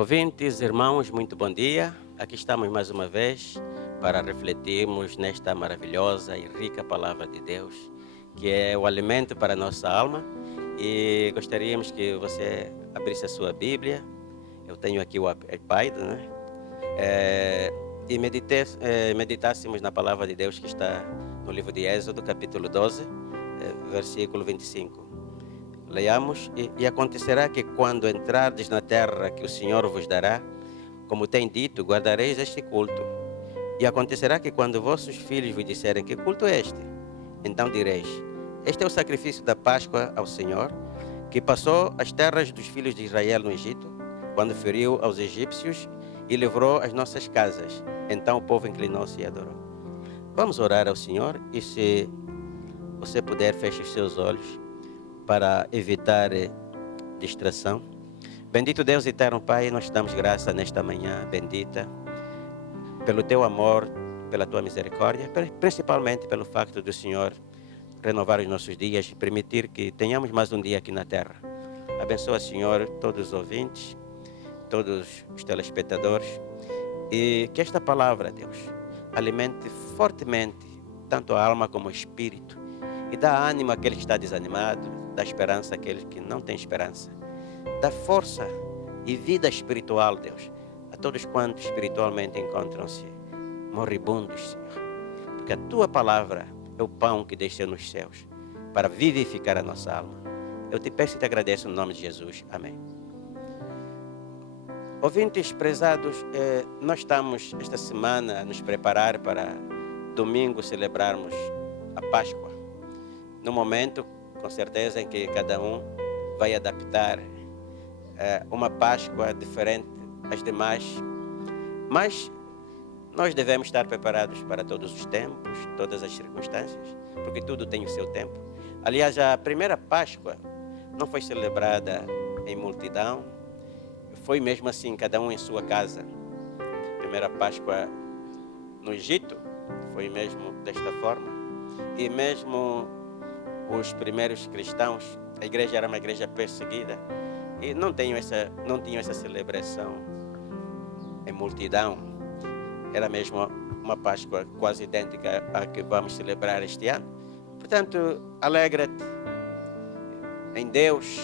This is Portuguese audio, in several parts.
Ouvintes, irmãos, muito bom dia. Aqui estamos mais uma vez para refletirmos nesta maravilhosa e rica palavra de Deus, que é o alimento para a nossa alma. E gostaríamos que você abrisse a sua Bíblia. Eu tenho aqui o iPad, né? E meditássemos na palavra de Deus que está no livro de Êxodo, capítulo 12, versículo 25. Leiamos, e acontecerá que quando entrardes na terra que o Senhor vos dará, como tem dito, guardareis este culto. E acontecerá que quando vossos filhos vos disserem: que culto é este? Então direis: este é o sacrifício da Páscoa ao Senhor, que passou as terras dos filhos de Israel no Egito, quando feriu aos egípcios e livrou as nossas casas. Então o povo inclinou-se e adorou. Vamos orar ao Senhor, e se você puder, feche os seus olhos para evitar distração. Bendito Deus eterno Pai, nós te damos graça nesta manhã bendita, pelo teu amor, pela tua misericórdia, principalmente pelo facto do Senhor renovar os nossos dias e permitir que tenhamos mais um dia aqui na terra. Abençoa, Senhor, todos os ouvintes, todos os telespectadores, e que esta palavra, Deus, alimente fortemente tanto a alma como o espírito, e dá ânimo àquele que está desanimado, dá esperança àquele que não tem esperança, dá força e vida espiritual, Deus, a todos quantos espiritualmente encontram-se moribundos, Senhor, porque a tua palavra é o pão que desceu nos céus para vivificar a nossa alma. Eu te peço e te agradeço no nome de Jesus. Amém. Ouvintes prezados, nós estamos esta semana a nos preparar para domingo celebrarmos a Páscoa, no momento, com certeza, em que cada um vai adaptar uma Páscoa diferente às demais, mas nós devemos estar preparados para todos os tempos, todas as circunstâncias, porque tudo tem o seu tempo. Aliás, a primeira Páscoa não foi celebrada em multidão, foi mesmo assim, cada um em sua casa. A primeira Páscoa no Egito foi mesmo desta forma, e mesmo os primeiros cristãos, a igreja era uma igreja perseguida e não tinham essa celebração em multidão. Era mesmo uma Páscoa quase idêntica à que vamos celebrar este ano. Portanto, alegra-te em Deus,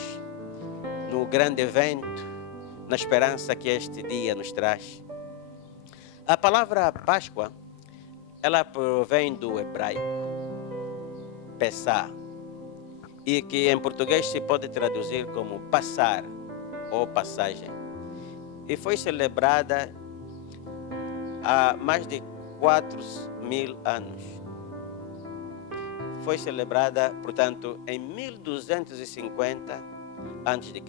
no grande evento, na esperança que este dia nos traz. A palavra Páscoa, ela provém do hebraico Pessah, e que em português se pode traduzir como passar ou passagem. E foi celebrada há mais de 4.000 anos. Foi celebrada, portanto, em 1250 a.C.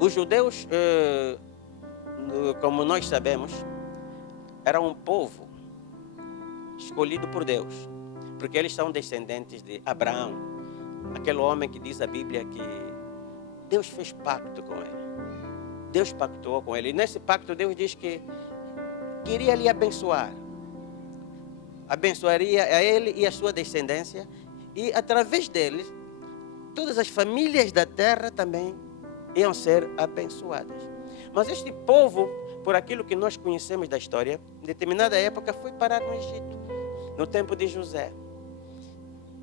Os judeus, como nós sabemos, eram um povo escolhido por Deus, porque eles são descendentes de Abraão, aquele homem que diz a Bíblia que Deus fez pacto com ele. Deus pactuou com ele. E nesse pacto Deus diz que queria lhe abençoar. Abençoaria a ele e a sua descendência, e através deles todas as famílias da terra também iam ser abençoadas. Mas este povo, por aquilo que nós conhecemos da história, em determinada época foi parar no Egito, no tempo de José.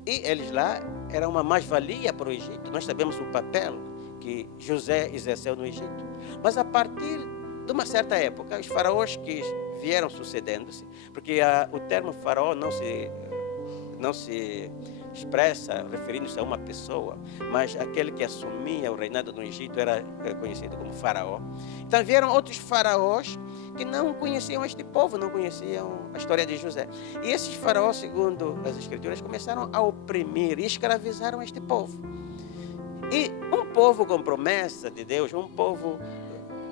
E eles lá eram uma mais-valia para o Egito. Nós sabemos o papel que José exerceu no Egito. Mas a partir de uma certa época, os faraós que vieram sucedendo-se, porque o termo faraó não se expressa referindo-se a uma pessoa, mas aquele que assumia o reinado no Egito era conhecido como faraó. Então vieram outros faraós que não conheciam este povo, não conheciam a história de José. E esses faraós, segundo as escrituras, começaram a oprimir e escravizaram este povo. E um povo com promessa de Deus, um povo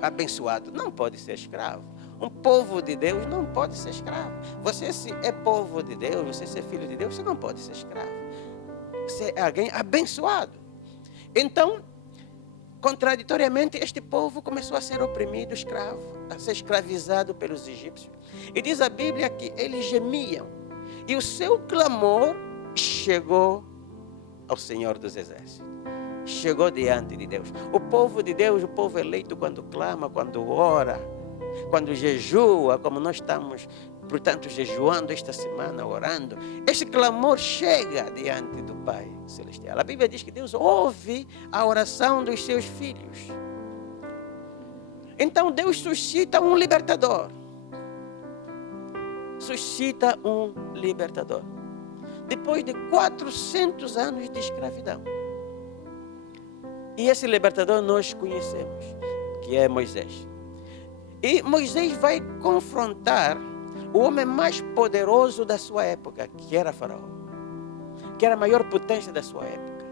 abençoado, não pode ser escravo. Um povo de Deus não pode ser escravo. Você, se é povo de Deus, você se é filho de Deus, você não pode ser escravo. Você é alguém abençoado. Então, contraditoriamente, este povo começou a ser oprimido, escravo, a ser escravizado pelos egípcios. E diz a Bíblia que eles gemiam. E o seu clamor chegou ao Senhor dos Exércitos. chegou diante de Deus. O povo de Deus, o povo eleito, quando clama, quando ora, quando jejua, como nós estamos, portanto, jejuando esta semana, orando, esse clamor chega diante do Pai Celestial. A Bíblia diz que Deus ouve a oração dos seus filhos. Então Deus suscita um libertador. Suscita um libertador. Depois de 400 anos de escravidão. E esse libertador nós conhecemos, que é Moisés. E Moisés vai confrontar o homem mais poderoso da sua época, que era Faraó, que era a maior potência da sua época.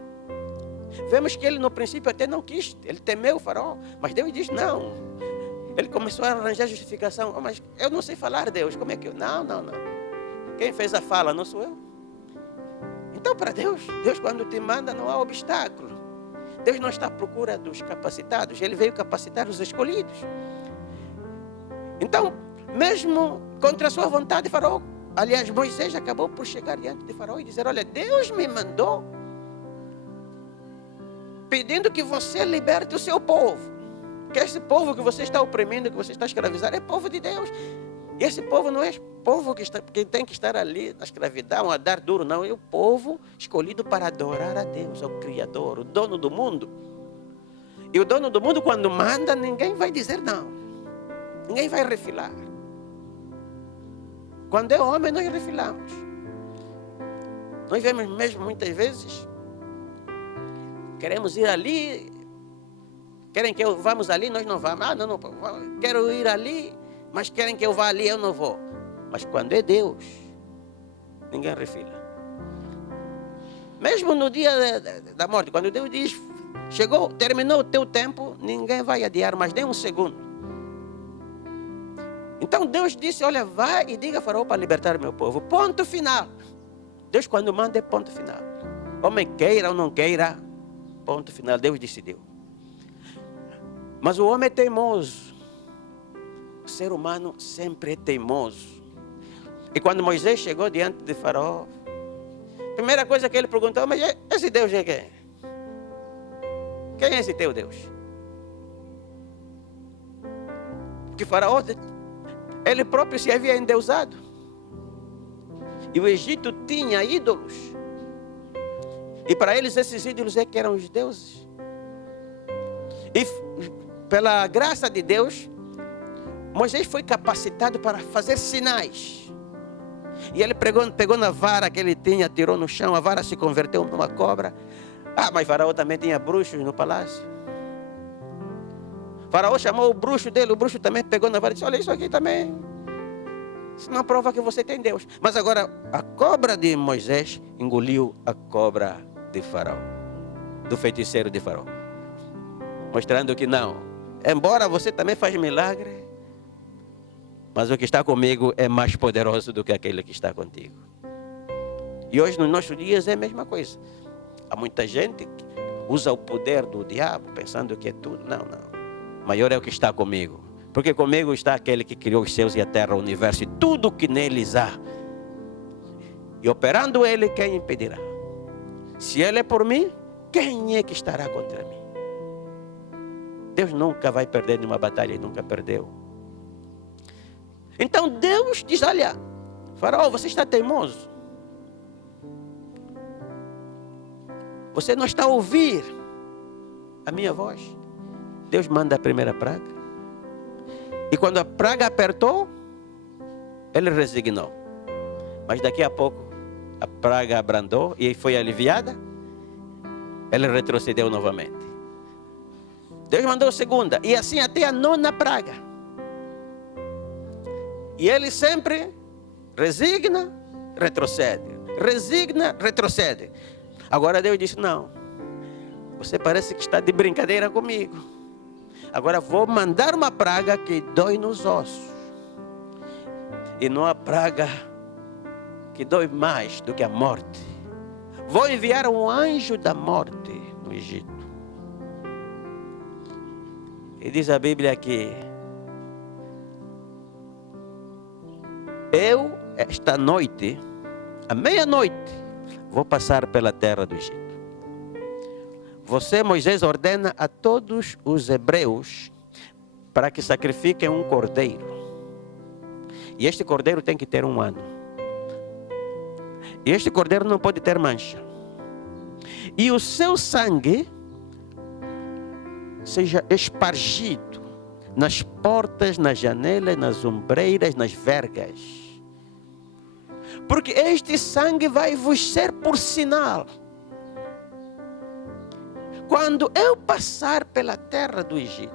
Vemos que ele no princípio até não quis, ele temeu o Faraó, mas Deus diz não. Ele começou a arranjar justificação. Oh, mas eu não sei falar, Deus, como é que eu... Não. Quem fez a fala não sou eu. Então para Deus quando te manda não há obstáculo. Deus não está à procura dos capacitados, Ele veio capacitar os escolhidos. Então, mesmo contra a sua vontade, Faraó, aliás, Moisés acabou por chegar diante de Faraó e dizer, olha, Deus me mandou pedindo que você liberte o seu povo. Que esse povo que você está oprimindo, que você está escravizando, é povo de Deus. E esse povo não é povo que tem que estar ali na escravidão, a dar duro, não. É o povo escolhido para adorar a Deus, ao Criador, o dono do mundo. E o dono do mundo, quando manda, ninguém vai dizer não. Ninguém vai refilar. Quando é homem, nós refilamos. Nós vemos mesmo muitas vezes, queremos ir ali, querem que vamos ali, nós não vamos. Não, quero ir ali, mas querem que eu vá ali, eu não vou. Mas quando é Deus, ninguém refila. Mesmo no dia da morte, quando Deus diz, chegou, terminou o teu tempo, ninguém vai adiar mais nem um segundo. Então Deus disse, olha, vai e diga a Faraó para libertar meu povo. Ponto final. Deus quando manda é ponto final. Homem queira ou não queira, ponto final, Deus decidiu. Mas o homem é teimoso. O ser humano sempre é teimoso. E quando Moisés chegou diante de Faraó, a primeira coisa que ele perguntou, mas esse Deus é quem? Quem é esse teu Deus? Porque Faraó, ele próprio se havia endeusado. E o Egito tinha ídolos. E para eles esses ídolos é que eram os deuses. E pela graça de Deus, Moisés foi capacitado para fazer sinais. E ele pegou na vara que ele tinha, tirou no chão, a vara se converteu numa cobra. Mas Faraó também tinha bruxos no palácio. Faraó chamou o bruxo dele, o bruxo também pegou na vara e disse, olha, isso aqui também, isso não prova que você tem Deus. Mas agora, a cobra de Moisés engoliu a cobra de Faraó, do feiticeiro de Faraó. Mostrando que não, embora você também faz milagre, mas o que está comigo é mais poderoso do que aquele que está contigo. E hoje, nos nossos dias, é a mesma coisa. Há muita gente que usa o poder do diabo, pensando que é tudo. Não. Maior é o que está comigo. Porque comigo está aquele que criou os céus e a terra, o universo e tudo que neles há. E operando ele, quem impedirá? Se ele é por mim, quem é que estará contra mim? Deus nunca vai perder nenhuma batalha, ele nunca perdeu. Então Deus diz, olha, Faraó, você está teimoso. Você não está a ouvir a minha voz. Deus manda a primeira praga. E quando a praga apertou, ele resignou. Mas daqui a pouco, a praga abrandou e foi aliviada. Ele retrocedeu novamente. Deus mandou a segunda. E assim até a nona praga. E ele sempre resigna, retrocede. Resigna, retrocede. Agora Deus disse, não. Você parece que está de brincadeira comigo. Agora vou mandar uma praga que dói nos ossos. E não há praga que dói mais do que a morte. Vou enviar um anjo da morte no Egito. E diz a Bíblia que eu, esta noite, à meia-noite, vou passar pela terra do Egito. Moisés, ordena a todos os hebreus para que sacrifiquem um cordeiro. E este cordeiro tem que ter 1 ano. E este cordeiro não pode ter mancha. E o seu sangue seja espargido nas portas, nas janelas, nas ombreiras, nas vergas. Porque este sangue vai vos ser por sinal. Quando eu passar pela terra do Egito,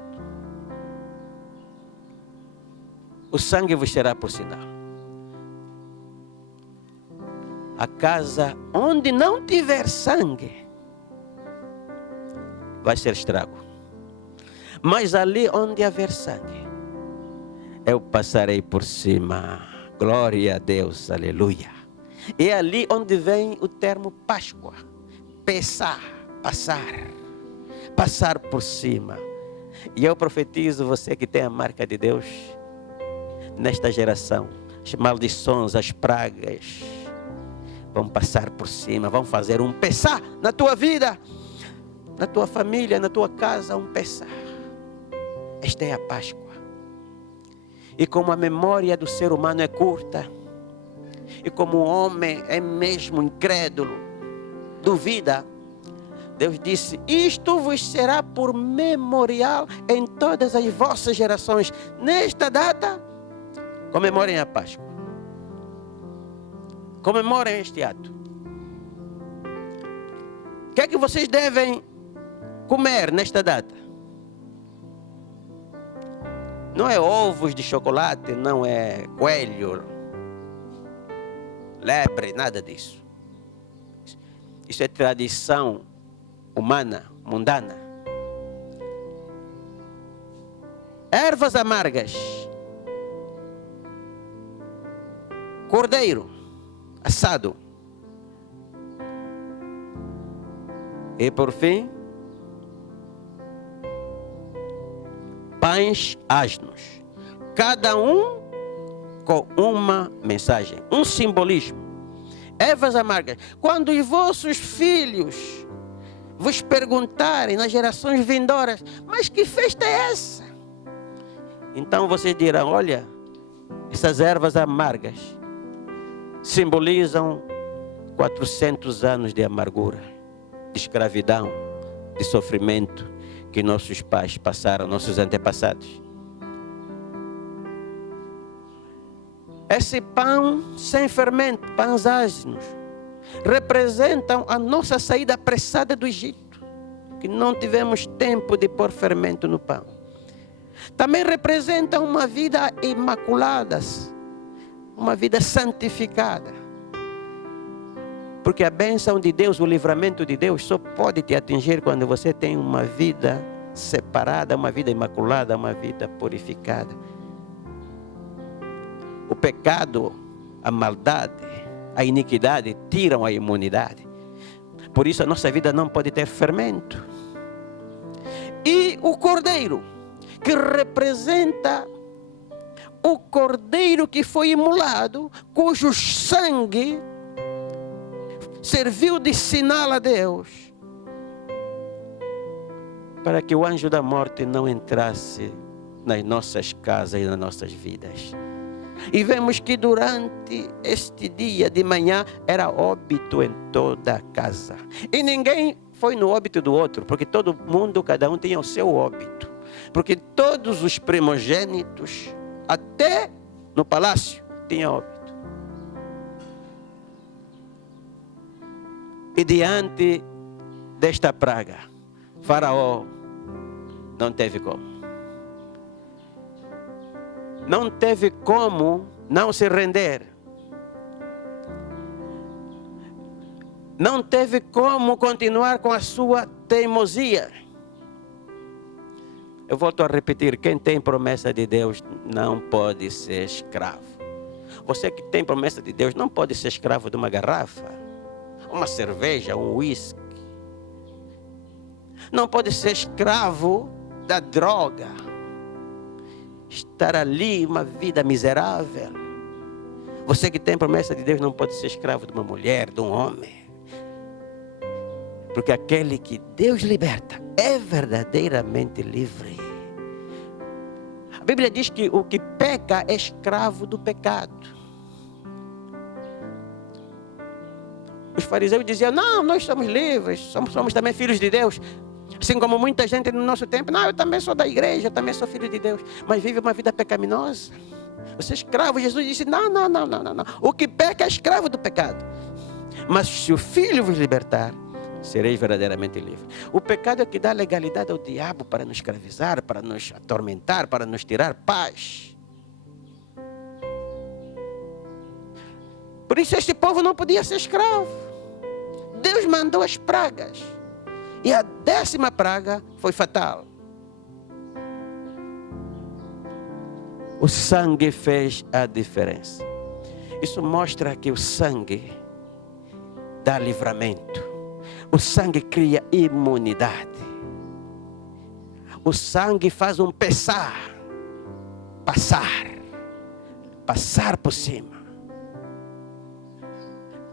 o sangue vos será por sinal. A casa onde não tiver sangue vai ser estrago. Mas ali onde haver sangue, eu passarei por cima. Glória a Deus, aleluia. É ali onde vem o termo Páscoa. Pesar, passar por cima. E eu profetizo, você que tem a marca de Deus, nesta geração, as maldições, as pragas vão passar por cima, vão fazer um pesar na tua vida, na tua família, na tua casa, um pesar. Esta é a Páscoa. E como a memória do ser humano é curta, e como o homem é mesmo incrédulo, duvida, Deus disse: isto vos será por memorial em todas as vossas gerações. Nesta data, comemorem a Páscoa. Comemorem este ato. O que é que vocês devem comer nesta data? Não é ovos de chocolate, não é coelho, lebre, nada disso. Isso é tradição humana, mundana. Ervas amargas, cordeiro assado. E por fim, pães asnos, cada um com uma mensagem, um simbolismo. Ervas amargas. Quando os vossos filhos vos perguntarem nas gerações vindouras: mas que festa é essa? Então vocês dirão: olha, essas ervas amargas simbolizam 400 anos de amargura, de escravidão, de sofrimento que nossos pais passaram, nossos antepassados. Esse pão sem fermento, pães asnos, representam a nossa saída apressada do Egito, que não tivemos tempo de pôr fermento no pão. Também representam uma vida imaculada, uma vida santificada. Porque a bênção de Deus, o livramento de Deus só pode te atingir quando você tem uma vida separada, uma vida imaculada, uma vida purificada. O pecado, a maldade, a iniquidade tiram a imunidade. Por isso a nossa vida não pode ter fermento. E o cordeiro, que representa o cordeiro que foi imolado, cujo sangue serviu de sinal a Deus, para que o anjo da morte não entrasse nas nossas casas e nas nossas vidas. E vemos que durante este dia de manhã era óbito em toda a casa. E ninguém foi no óbito do outro, porque todo mundo, cada um tinha o seu óbito. Porque todos os primogênitos, até no palácio, tinham óbito. E diante desta praga, Faraó não teve como. Não teve como não se render. Não teve como continuar com a sua teimosia. Eu volto a repetir: quem tem promessa de Deus não pode ser escravo. Você que tem promessa de Deus não pode ser escravo de uma garrafa, uma cerveja, um uísque. Não pode ser escravo da droga. Estar ali uma vida miserável. Você que tem promessa de Deus não pode ser escravo de uma mulher, de um homem. Porque aquele que Deus liberta é verdadeiramente livre. A Bíblia diz que o que peca é escravo do pecado. Os fariseus diziam, não, nós somos livres, somos também filhos de Deus. Assim como muita gente no nosso tempo, não, eu também sou da igreja, eu também sou filho de Deus. Mas vive uma vida pecaminosa. Você é escravo. Jesus disse, não. O que peca é escravo do pecado. Mas se o Filho vos libertar, sereis verdadeiramente livres. O pecado é que dá legalidade ao diabo para nos escravizar, para nos atormentar, para nos tirar paz. Por isso este povo não podia ser escravo. Deus mandou as pragas. E a 10ª praga foi fatal. O sangue fez a diferença. Isso mostra que o sangue dá livramento. O sangue cria imunidade. O sangue faz um passar por cima.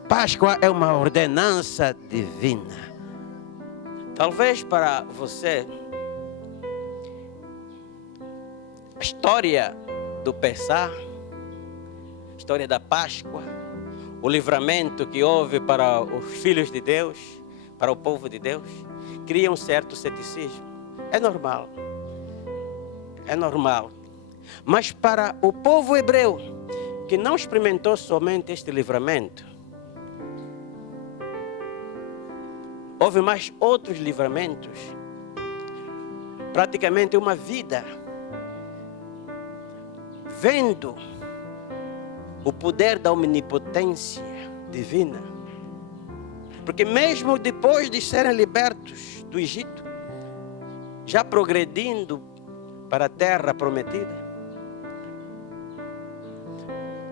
Páscoa é uma ordenança divina. Talvez para você, a história do Pessah, a história da Páscoa, o livramento que houve para os filhos de Deus, para o povo de Deus, cria um certo ceticismo. É normal. Mas para o povo hebreu, que não experimentou somente este livramento, houve mais outros livramentos. Praticamente uma vida vendo o poder da omnipotência divina. Porque mesmo depois de serem libertos do Egito, já progredindo para a terra prometida,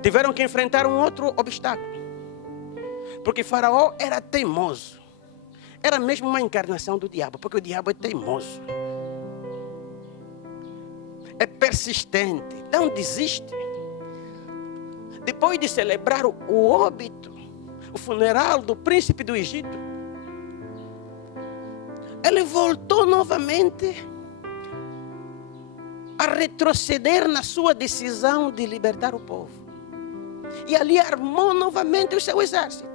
tiveram que enfrentar um outro obstáculo. Porque Faraó era teimoso. Era mesmo uma encarnação do diabo, porque o diabo é teimoso. É persistente, não desiste. Depois de celebrar o óbito, o funeral do príncipe do Egito, ele voltou novamente a retroceder na sua decisão de libertar o povo. E ali armou novamente o seu exército.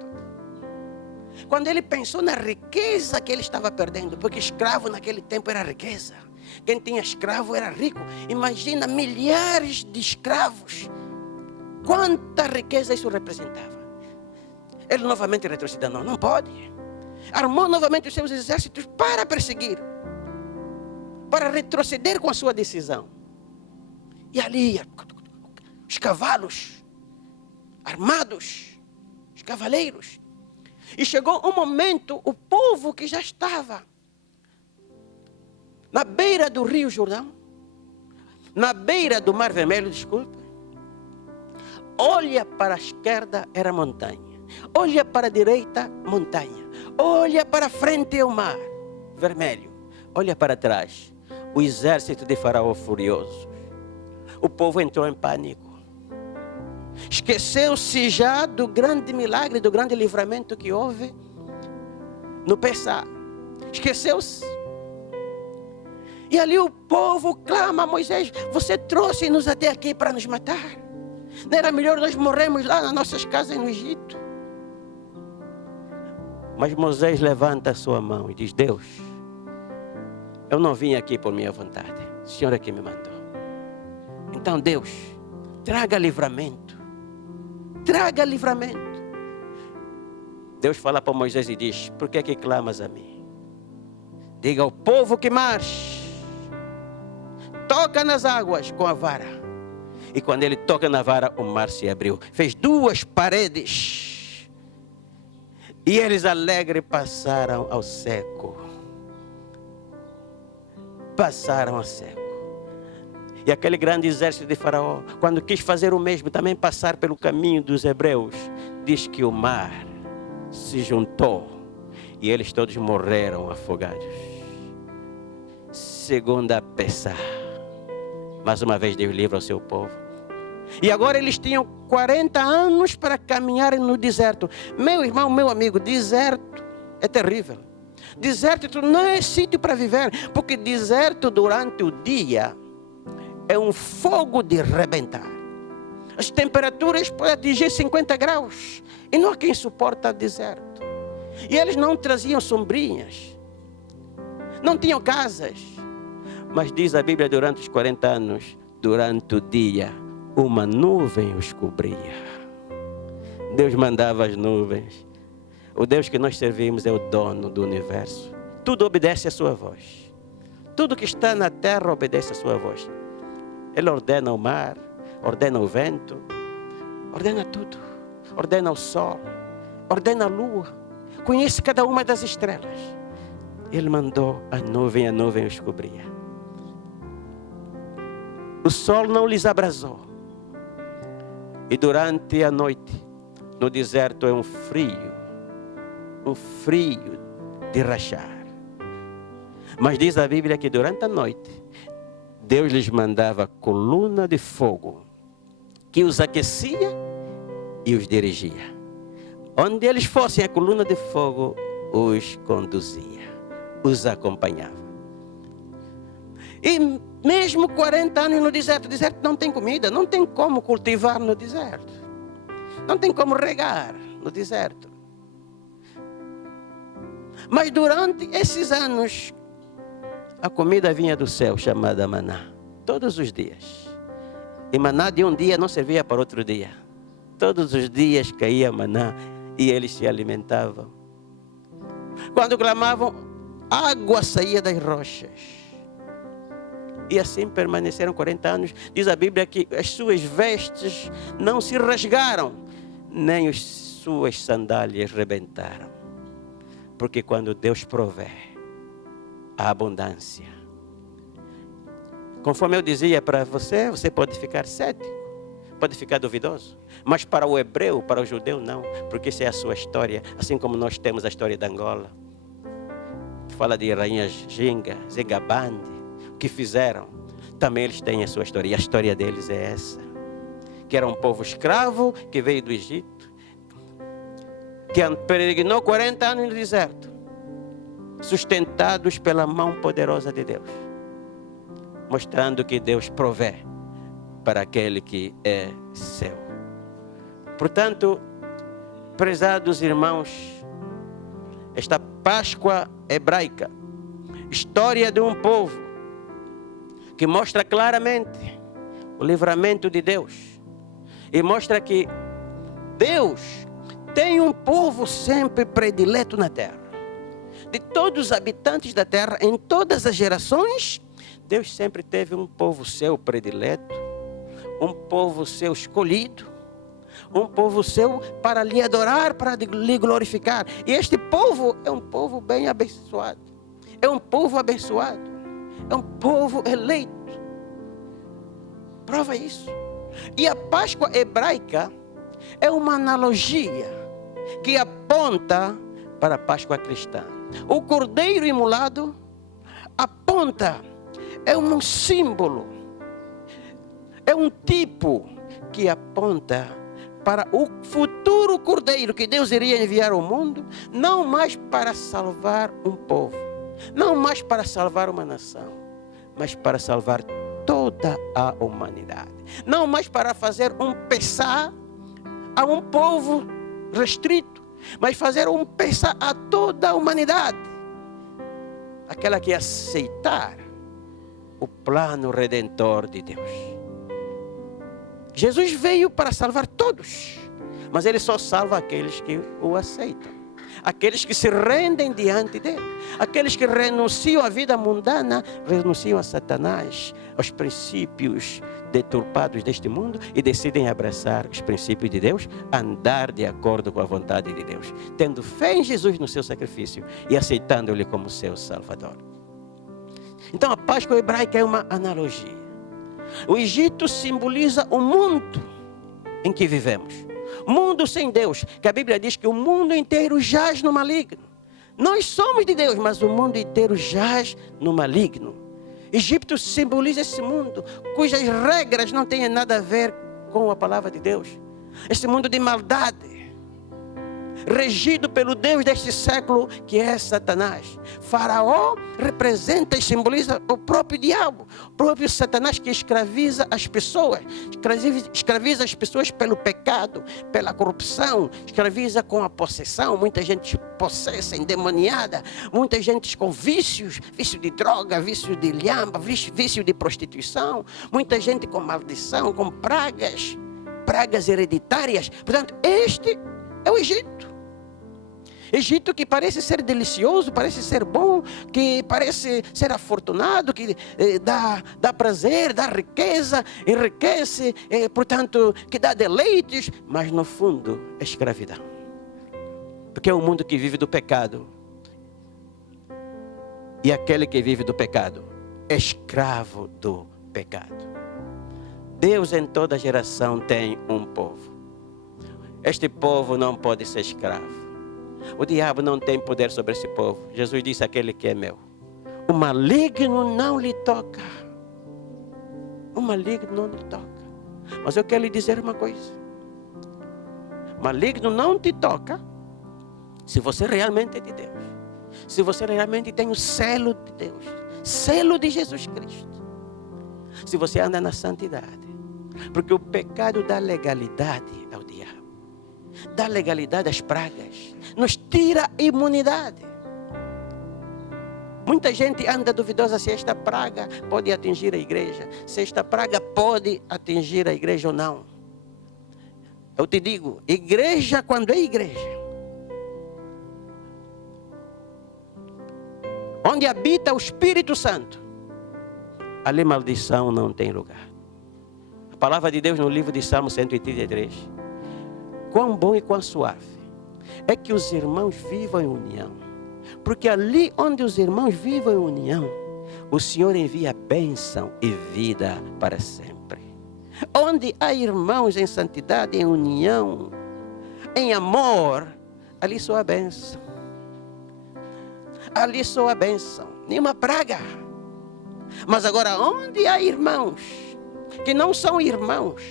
Quando ele pensou na riqueza que ele estava perdendo, porque escravo naquele tempo era riqueza. Quem tinha escravo era rico. Imagina milhares de escravos. Quanta riqueza isso representava. Ele novamente retrocedeu. Não pode. Armou novamente os seus exércitos para perseguir. Para retroceder com a sua decisão. E ali, os cavalos armados, os cavaleiros. E chegou um momento, o povo que já estava na beira do Rio Jordão, na beira do Mar Vermelho, olha para a esquerda, era montanha. Olha para a direita, montanha. Olha para frente, é o Mar Vermelho. Olha para trás, o exército de Faraó furioso. O povo entrou em pânico. Esqueceu-se já do grande milagre, do grande livramento que houve no Pessah. Esqueceu-se. E ali o povo clama a Moisés: você trouxe-nos até aqui para nos matar. Não era melhor nós morrermos lá nas nossas casas no Egito? Mas Moisés levanta a sua mão e diz: Deus, eu não vim aqui por minha vontade. O Senhor é que me mandou. Então Deus, traga livramento. Traga livramento. Deus fala para Moisés e diz: por que é que clamas a mim? Diga ao povo que marche. Toca nas águas com a vara. E quando ele toca na vara, o mar se abriu. Fez 2 paredes. E eles alegres passaram ao seco. Passaram ao seco. E aquele grande exército de Faraó, quando quis fazer o mesmo, também passar pelo caminho dos hebreus, diz que o mar se juntou e eles todos morreram afogados. Segunda Pessah. Mais uma vez Deus livra o seu povo. E agora eles tinham 40 anos para caminharem no deserto. Meu irmão, meu amigo, deserto é terrível. Deserto não é sítio para viver, porque deserto durante o dia é um fogo de rebentar. As temperaturas podem atingir 50 graus e não há quem suporta deserto. E eles não traziam sombrinhas, não tinham casas. Mas diz a Bíblia, durante os 40 anos, durante o dia, uma nuvem os cobria. Deus mandava as nuvens. O Deus que nós servimos é o dono do universo. Tudo obedece à sua voz. Tudo que está na terra obedece à sua voz. Ele ordena o mar, ordena o vento, ordena tudo. Ordena o sol, ordena a lua, conhece cada uma das estrelas. Ele mandou a nuvem os cobria. O sol não lhes abrasou. E durante a noite, no deserto é um frio de rachar. Mas diz a Bíblia que durante a noite, Deus lhes mandava coluna de fogo, que os aquecia e os dirigia. Onde eles fossem, a coluna de fogo os conduzia, os acompanhava. E mesmo 40 anos no deserto, o deserto não tem comida, não tem como cultivar no deserto, não tem como regar no deserto. Mas durante esses anos, a comida vinha do céu, chamada maná, todos os dias. E maná de um dia não servia para outro dia. Todos os dias caía maná e eles se alimentavam. Quando clamavam, água saía das rochas. E assim permaneceram 40 anos. Diz a Bíblia que as suas vestes não se rasgaram, nem as suas sandálias rebentaram. Porque quando Deus provê a abundância, conforme eu dizia para você, você pode ficar cético, pode ficar duvidoso. Mas para o hebreu, para o judeu, não. Porque isso é a sua história. Assim como nós temos a história de Angola. Fala de rainhas Ginga, Zegabande, o que fizeram. Também eles têm a sua história. E a história deles é essa. Que era um povo escravo, que veio do Egito, que peregrinou 40 anos no deserto, sustentados pela mão poderosa de Deus, mostrando que Deus provê para aquele que é seu. Portanto, prezados irmãos, esta Páscoa hebraica, história de um povo que mostra claramente o livramento de Deus e mostra que Deus tem um povo sempre predileto na terra. De todos os habitantes da terra, em todas as gerações, Deus sempre teve um povo seu predileto, um povo seu escolhido, um povo seu para lhe adorar, para lhe glorificar. E este povo é um povo bem abençoado. É um povo abençoado. É um povo eleito. Prova isso. E a Páscoa hebraica é uma analogia que aponta para a Páscoa cristã. O cordeiro imolado aponta, é um símbolo, é um tipo que aponta para o futuro cordeiro que Deus iria enviar ao mundo, não mais para salvar um povo, não mais para salvar uma nação, mas para salvar toda a humanidade. Não mais para fazer um pesar a um povo restrito, mas fazer um pesar a toda a humanidade. Aquela que aceitar o plano redentor de Deus. Jesus veio para salvar todos, mas Ele só salva aqueles que o aceitam. Aqueles que se rendem diante dele. Aqueles que renunciam à vida mundana, renunciam a Satanás, aos princípios deturpados deste mundo e decidem abraçar os princípios de Deus, andar de acordo com a vontade de Deus, tendo fé em Jesus no seu sacrifício e aceitando-Ele como seu Salvador. Então a Páscoa hebraica é uma analogia. O Egito simboliza o mundo em que vivemos. Mundo sem Deus, que a Bíblia diz que o mundo inteiro jaz no maligno. Nós somos de Deus, mas o mundo inteiro jaz no maligno. Egito simboliza esse mundo, cujas regras não têm nada a ver com a palavra de Deus. Esse mundo de maldade. regido pelo Deus deste século, que é Satanás. Faraó representa e simboliza o próprio diabo, o próprio Satanás, que escraviza as pessoas, escraviza as pessoas pelo pecado, pela corrupção, escraviza com a possessão. Muita gente possessa, endemoniada, muita gente com vícios, vício de droga, vício de lhamba, vício de prostituição, muita gente com maldição, com pragas hereditárias. Portanto, este é o Egito. Egito que parece ser delicioso, parece ser bom, que parece ser afortunado, que dá prazer, dá riqueza, enriquece, portanto, que dá deleites, mas no fundo é escravidão. Porque é um mundo que vive do pecado. E aquele que vive do pecado é escravo do pecado. Deus em toda geração tem um povo. Este povo não pode ser escravo. O diabo não tem poder sobre esse povo. Jesus disse: aquele que é meu, o maligno não lhe toca. O maligno não lhe toca. Mas eu quero lhe dizer uma coisa: maligno não te toca se você realmente é de Deus, se você realmente tem o selo de Deus, selo de Jesus Cristo, se você anda na santidade. Porque o pecado dá legalidade ao diabo, dá legalidade às pragas, nos tira a imunidade. Muita gente anda duvidosa se esta praga pode atingir a igreja, se esta praga pode atingir a igreja ou não. Eu te digo, igreja, quando é igreja, onde habita o Espírito Santo, ali maldição não tem lugar. A palavra de Deus no livro de Salmo 133. Quão bom e quão suave é que os irmãos vivam em união. Porque ali onde os irmãos vivam em união, o Senhor envia bênção e vida para sempre. Onde há irmãos em santidade, em união, em amor, ali só há bênção. Ali só há bênção, nenhuma praga. Mas agora, onde há irmãos que não são irmãos,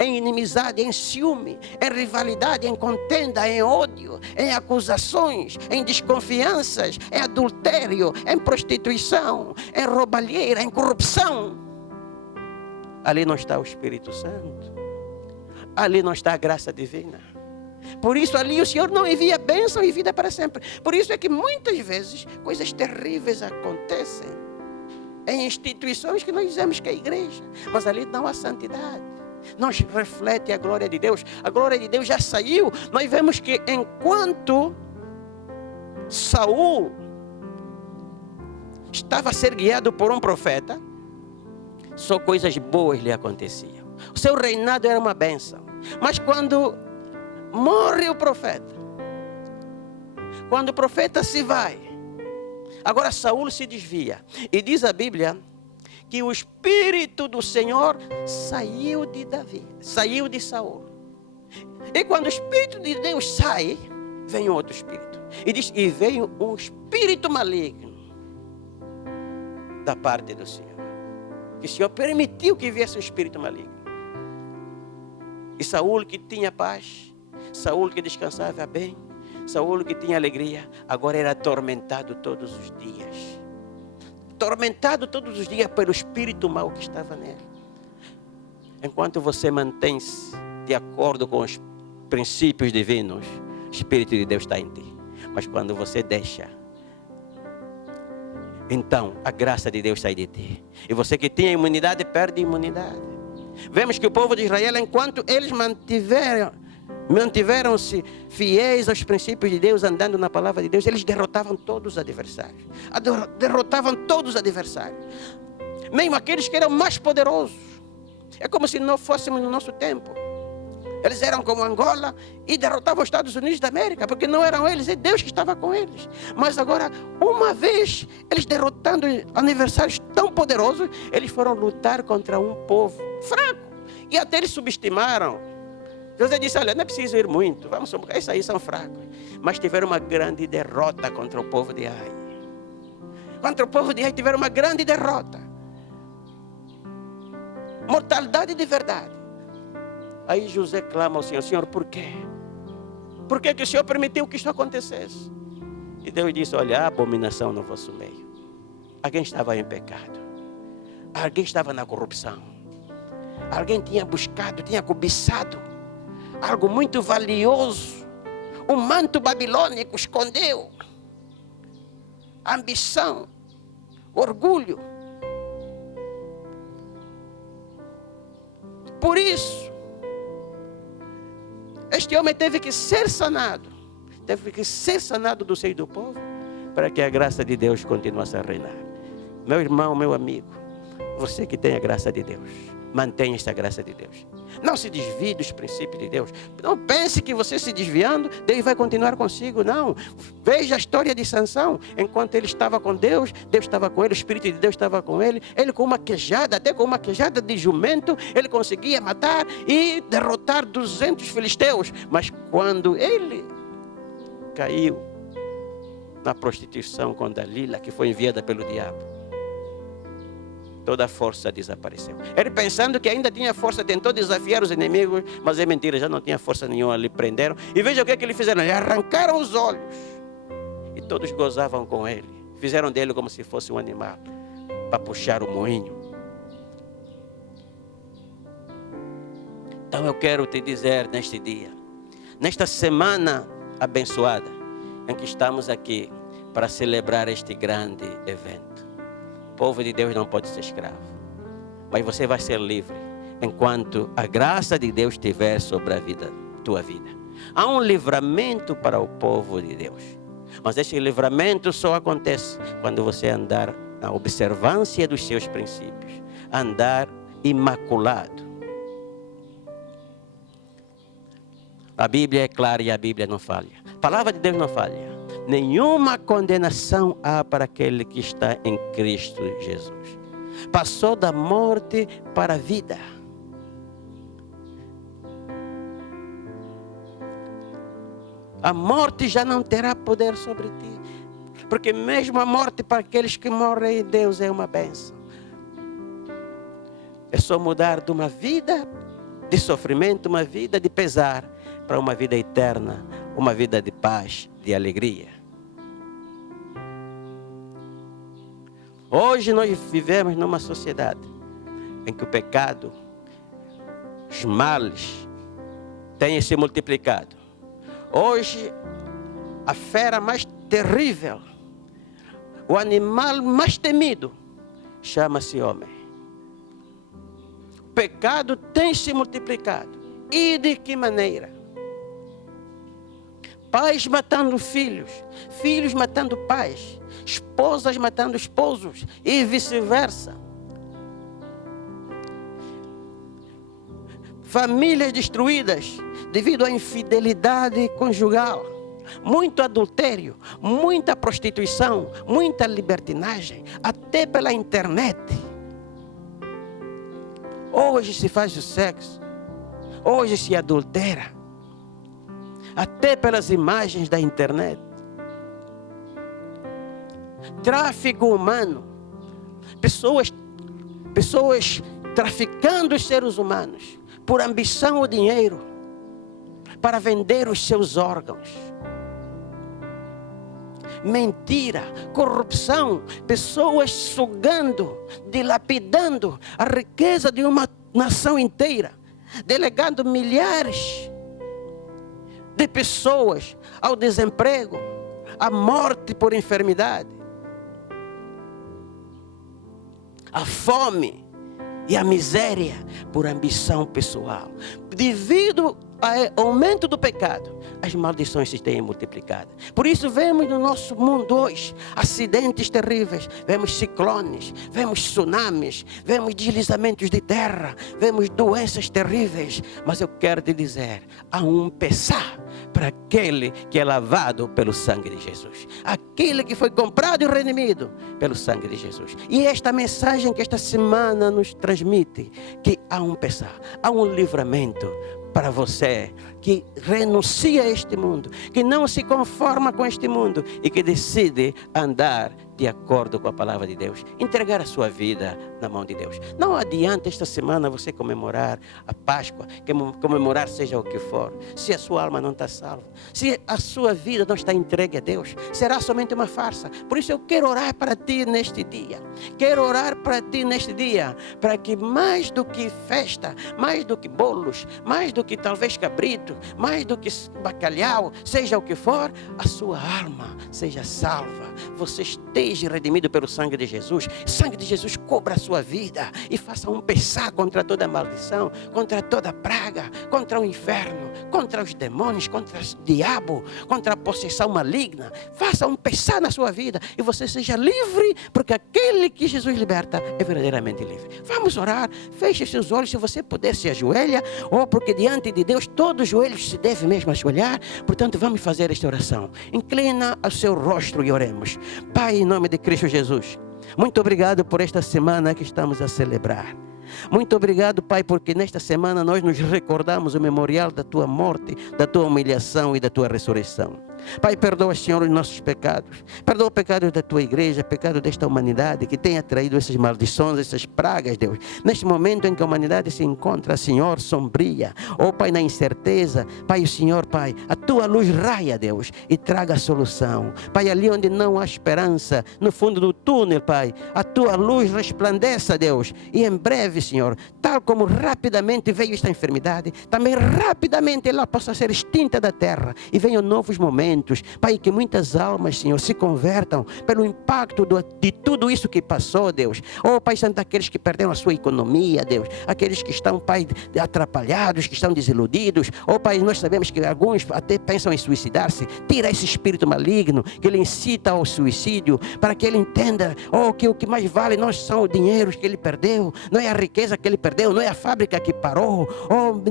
em inimizade, em ciúme, em rivalidade, em contenda, em ódio, em acusações, em desconfianças, em adultério, em prostituição, em roubalheira, em corrupção, ali não está o Espírito Santo, ali não está a graça divina. Por isso ali o Senhor não envia bênção e vida para sempre. Por isso é que muitas vezes coisas terríveis acontecem em instituições que nós dizemos que é igreja, mas ali não há santidade, não reflete a glória de Deus. A glória de Deus já saiu. Nós vemos que enquanto Saul estava a ser guiado por um profeta, só coisas boas lhe aconteciam. O seu reinado era uma bênção. Mas quando morre o profeta, quando o profeta se vai, agora Saul se desvia. E diz a Bíblia que o Espírito do Senhor saiu de Davi, saiu de Saul. E quando o Espírito de Deus sai, vem outro Espírito. E diz: e veio um espírito maligno da parte do Senhor. Que o Senhor permitiu que viesse um espírito maligno. E Saul, que tinha paz, Saul que descansava bem, Saul que tinha alegria, agora era atormentado todos os dias. Atormentado todos os dias pelo espírito mau que estava nele. Enquanto você mantém-se de acordo com os princípios divinos, o Espírito de Deus está em ti. Mas quando você deixa, então a graça de Deus sai de ti. E você que tinha imunidade, perde imunidade. Vemos que o povo de Israel, enquanto eles mantiveram-se fiéis aos princípios de Deus, andando na palavra de Deus, eles derrotavam todos os adversários. Derrotavam todos os adversários. Mesmo aqueles que eram mais poderosos. É como se não fôssemos no nosso tempo. Eles eram como Angola e derrotavam os Estados Unidos da América, porque não eram eles, é Deus que estava com eles. Mas agora, uma vez, eles derrotando adversários tão poderosos, eles foram lutar contra um povo fraco. E até eles subestimaram. José disse: olha, não é preciso ir muito, esses aí são fracos. Mas tiveram uma grande derrota contra o povo de Ai. Contra o povo de Ai tiveram uma grande derrota. Mortalidade de verdade. Aí José clama ao Senhor: Senhor, por quê? Por que o Senhor permitiu que isto acontecesse? E Deus disse, olha, há abominação no vosso meio. Alguém estava em pecado. Alguém estava na corrupção. Alguém tinha buscado, tinha cobiçado algo muito valioso. O manto babilônico escondeu. Ambição, orgulho. Por isso, este homem teve que ser sanado. Teve que ser sanado do seio do povo, para que a graça de Deus continuasse a reinar. Meu irmão, meu amigo, você que tem a graça de Deus, mantenha esta graça de Deus. Não se desvie dos princípios de Deus. Não pense que você se desviando, Deus vai continuar consigo. Não. Veja a história de Sansão. Enquanto ele estava com Deus, Deus estava com ele, o Espírito de Deus estava com ele. Ele com uma quejada, até com uma quejada de jumento, ele conseguia matar e derrotar 200 filisteus. Mas quando ele caiu na prostituição com Dalila, que foi enviada pelo diabo, toda a força desapareceu. Ele, pensando que ainda tinha força, tentou desafiar os inimigos, mas é mentira, já não tinha força nenhuma, lhe prenderam. E veja o que eles fizeram, lhe arrancaram os olhos. E todos gozavam com ele. Fizeram dele como se fosse um animal, para puxar o moinho. Então eu quero te dizer neste dia, nesta semana abençoada, em que estamos aqui para celebrar este grande evento. O povo de Deus não pode ser escravo, mas você vai ser livre enquanto a graça de Deus estiver sobre a tua vida. Há um livramento para o povo de Deus, mas esse livramento só acontece quando você andar na observância dos seus princípios, andar imaculado. A Bíblia é clara e a Bíblia não falha. A palavra de Deus não falha. Nenhuma condenação há para aquele que está em Cristo Jesus. Passou da morte para a vida. A morte já não terá poder sobre ti. Porque mesmo a morte para aqueles que morrem em Deus é uma bênção. É só mudar de uma vida de sofrimento, uma vida de pesar, para uma vida eterna, uma vida de paz, de alegria. Hoje nós vivemos numa sociedade em que o pecado, os males, têm se multiplicado. Hoje, a fera mais terrível, o animal mais temido, chama-se homem. O pecado tem se multiplicado. E de que maneira? Pais matando filhos, filhos matando pais, esposas matando esposos e vice-versa. Famílias destruídas devido à infidelidade conjugal. Muito adultério, muita prostituição, muita libertinagem, até pela internet. Hoje se faz o sexo, hoje se adultera. Até pelas imagens da internet. Tráfico humano. Pessoas traficando os seres humanos por ambição ou dinheiro, para vender os seus órgãos. Mentira, corrupção, pessoas sugando, dilapidando a riqueza de uma nação inteira, delegando milhares de pessoas ao desemprego, à morte por enfermidade, à fome e à miséria por ambição pessoal. Devido ao aumento do pecado, as maldições se têm multiplicado. Por isso vemos no nosso mundo hoje acidentes terríveis, vemos ciclones, vemos tsunamis, vemos deslizamentos de terra, vemos doenças terríveis. Mas eu quero te dizer, há um pesar para aquele que é lavado pelo sangue de Jesus, aquele que foi comprado e redimido pelo sangue de Jesus. E esta mensagem que esta semana nos transmite, que há um pesar, há um livramento para você que renuncia a este mundo, que não se conforma com este mundo e que decide andar de acordo com a palavra de Deus. Entregar a sua vida na mão de Deus. Não adianta esta semana você comemorar a Páscoa, comemorar seja o que for, se a sua alma não está salva, se a sua vida não está entregue a Deus, será somente uma farsa. Por isso eu quero orar para ti neste dia. Quero orar para ti neste dia, para que mais do que festa, mais do que bolos, mais do que talvez cabrito, mais do que bacalhau, seja o que for, a sua alma seja salva. Você esteja redimido pelo sangue de Jesus. O sangue de Jesus cobra a sua vida e faça um pesar contra toda maldição, contra toda praga, contra o inferno, contra os demônios, contra o diabo, contra a possessão maligna. Faça um pesar na sua vida e você seja livre, porque aquele que Jesus liberta é verdadeiramente livre. Vamos orar, feche seus olhos, se você puder se ajoelha, porque diante de Deus todos os joelhos se devem mesmo ajoelhar. Portanto, vamos fazer esta oração. Inclina o seu rosto e oremos. Pai, em nome de Cristo Jesus, muito obrigado por esta semana que estamos a celebrar. Muito obrigado, Pai, porque nesta semana nós nos recordamos o memorial da Tua morte, da Tua humilhação e da Tua ressurreição. Pai, perdoa, Senhor, os nossos pecados. Perdoa o pecado da Tua igreja, o pecado desta humanidade que tem atraído essas maldições, essas pragas, Deus. Neste momento em que a humanidade se encontra, Senhor, sombria, Pai, na incerteza, Pai, o Senhor, Pai, a Tua luz raia, Deus, e traga a solução. Pai, ali onde não há esperança, no fundo do túnel, Pai, a Tua luz resplandeça, Deus, e em breve, Senhor, tal como rapidamente veio esta enfermidade, também rapidamente ela possa ser extinta da terra e venham novos momentos. Pai, que muitas almas, Senhor, se convertam pelo impacto de tudo isso que passou, Deus. Pai Santo, aqueles que perderam a sua economia, Deus, aqueles que estão, Pai, atrapalhados, que estão desiludidos. Pai, nós sabemos que alguns até pensam em suicidar-se. Tira esse espírito maligno que ele incita ao suicídio, para que ele entenda, que o que mais vale não são os dinheiros que ele perdeu, não é a riqueza que ele perdeu, não é a fábrica que parou,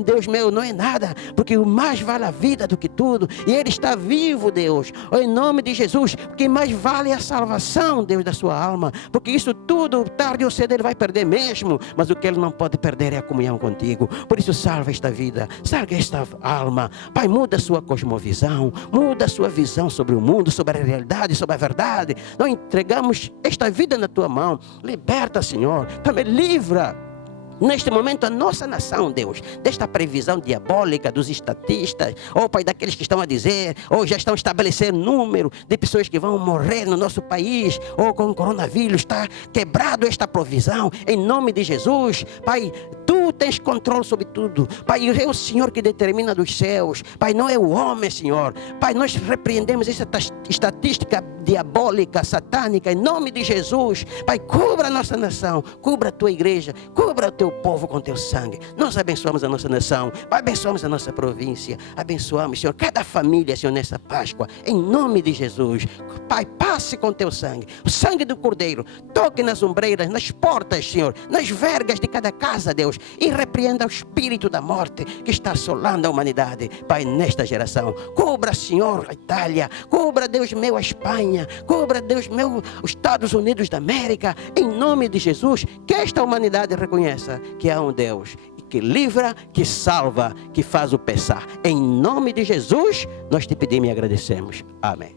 Deus meu, não é nada, porque o mais vale a vida do que tudo, e ele está vivo, Deus, em nome de Jesus. O que mais vale é a salvação, Deus, da sua alma, porque isso tudo, tarde ou cedo, ele vai perder mesmo, mas o que ele não pode perder é a comunhão contigo. Por isso, salva esta vida, salva esta alma, Pai, muda a sua cosmovisão, muda a sua visão sobre o mundo, sobre a realidade, sobre a verdade. Nós entregamos esta vida na tua mão. Liberta, Senhor, também livra neste momento a nossa nação, Deus, desta previsão diabólica dos estatistas, Pai, daqueles que estão a dizer, já estão estabelecendo número de pessoas que vão morrer no nosso país, com o coronavírus. Está quebrado esta provisão, em nome de Jesus. Pai, Tu tens controle sobre tudo, Pai, é o Senhor que determina dos céus, Pai, não é o homem, Senhor. Pai, nós repreendemos essa estatística diabólica, satânica, em nome de Jesus. Pai, cubra a nossa nação, cubra a Tua igreja, cubra o Teu povo com Teu sangue. Nós abençoamos a nossa nação, Pai, abençoamos a nossa província, abençoamos, Senhor, cada família, Senhor, nessa Páscoa, em nome de Jesus. Pai, passe com Teu sangue, o sangue do Cordeiro, toque nas ombreiras, nas portas, Senhor, nas vergas de cada casa, Deus, e repreenda o espírito da morte que está assolando a humanidade, Pai, nesta geração. Cubra, Senhor, a Itália, cubra, Deus meu, a Espanha, cubra, Deus meu, os Estados Unidos da América, em nome de Jesus. Que esta humanidade reconheça que há um Deus que livra, que salva, que faz o pesar. Em nome de Jesus, nós te pedimos e agradecemos. Amém.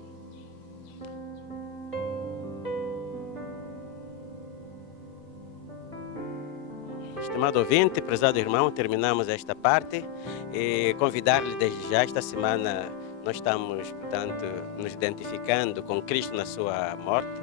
Estimado ouvinte, prezado irmão, terminamos esta parte e convidar-lhe desde já. Esta semana nós estamos, portanto, nos identificando com Cristo na sua morte,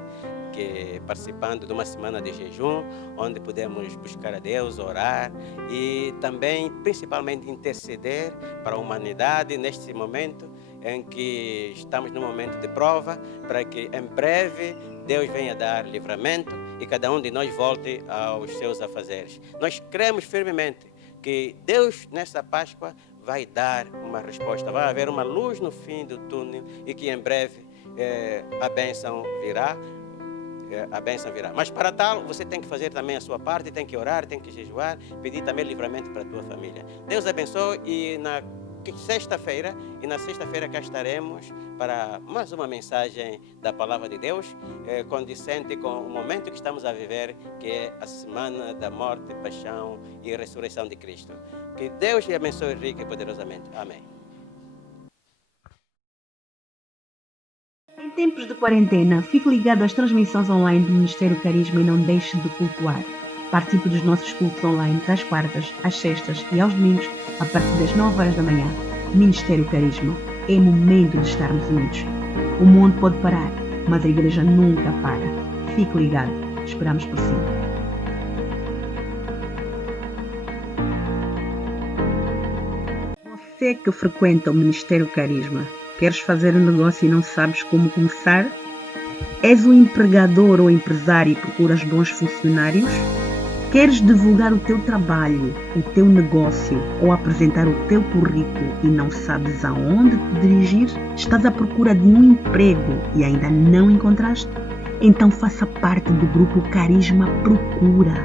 que participando de uma semana de jejum, onde podemos buscar a Deus, orar e também, principalmente, interceder para a humanidade neste momento em que estamos num momento de prova, para que em breve Deus venha dar livramento e cada um de nós volte aos seus afazeres. Nós cremos firmemente que Deus, nessa Páscoa, vai dar uma resposta, vai haver uma luz no fim do túnel e que em breve a bênção virá. A bênção virá. Mas para tal, você tem que fazer também a sua parte, tem que orar, tem que jejuar, pedir também livramento para a tua família. Deus abençoe e na sexta-feira cá estaremos para mais uma mensagem da Palavra de Deus, condizente com o momento que estamos a viver, que é a semana da morte, paixão e ressurreição de Cristo. Que Deus lhe abençoe rica e poderosamente. Amém. Tempos de quarentena, fique ligado às transmissões online do Ministério Carisma e não deixe de cultuar. Participe dos nossos cultos online às quartas, às sextas e aos domingos, a partir das 9 horas da manhã. Ministério Carisma. É momento de estarmos unidos. O mundo pode parar, mas a igreja nunca para. Fique ligado. Esperamos por si. Você que frequenta o Ministério Carisma, queres fazer um negócio e não sabes como começar? És um empregador ou empresário e procuras bons funcionários? Queres divulgar o teu trabalho, o teu negócio ou apresentar o teu currículo e não sabes aonde te dirigir? Estás à procura de um emprego e ainda não encontraste? Então faça parte do grupo Carisma Procura.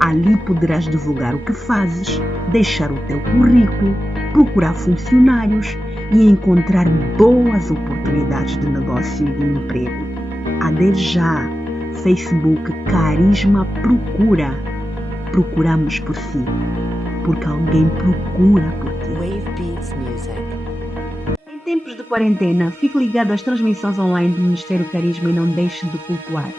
Ali poderás divulgar o que fazes, deixar o teu currículo, procurar funcionários e encontrar boas oportunidades de negócio e de emprego. Adere já. Facebook Carisma Procura. Procuramos por si, porque alguém procura por ti. Wave Beats Music. Em tempos de quarentena, fique ligado às transmissões online do Ministério Carisma e não deixe de cultuar.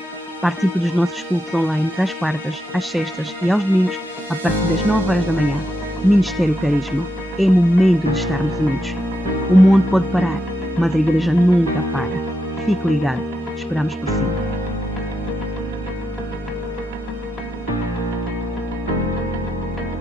Participe dos nossos cultos online às quartas, às sextas e aos domingos, a partir das 9 horas da manhã. Ministério Carisma. É momento de estarmos unidos. O mundo pode parar, mas a igreja nunca para. Fique ligado. Esperamos por si.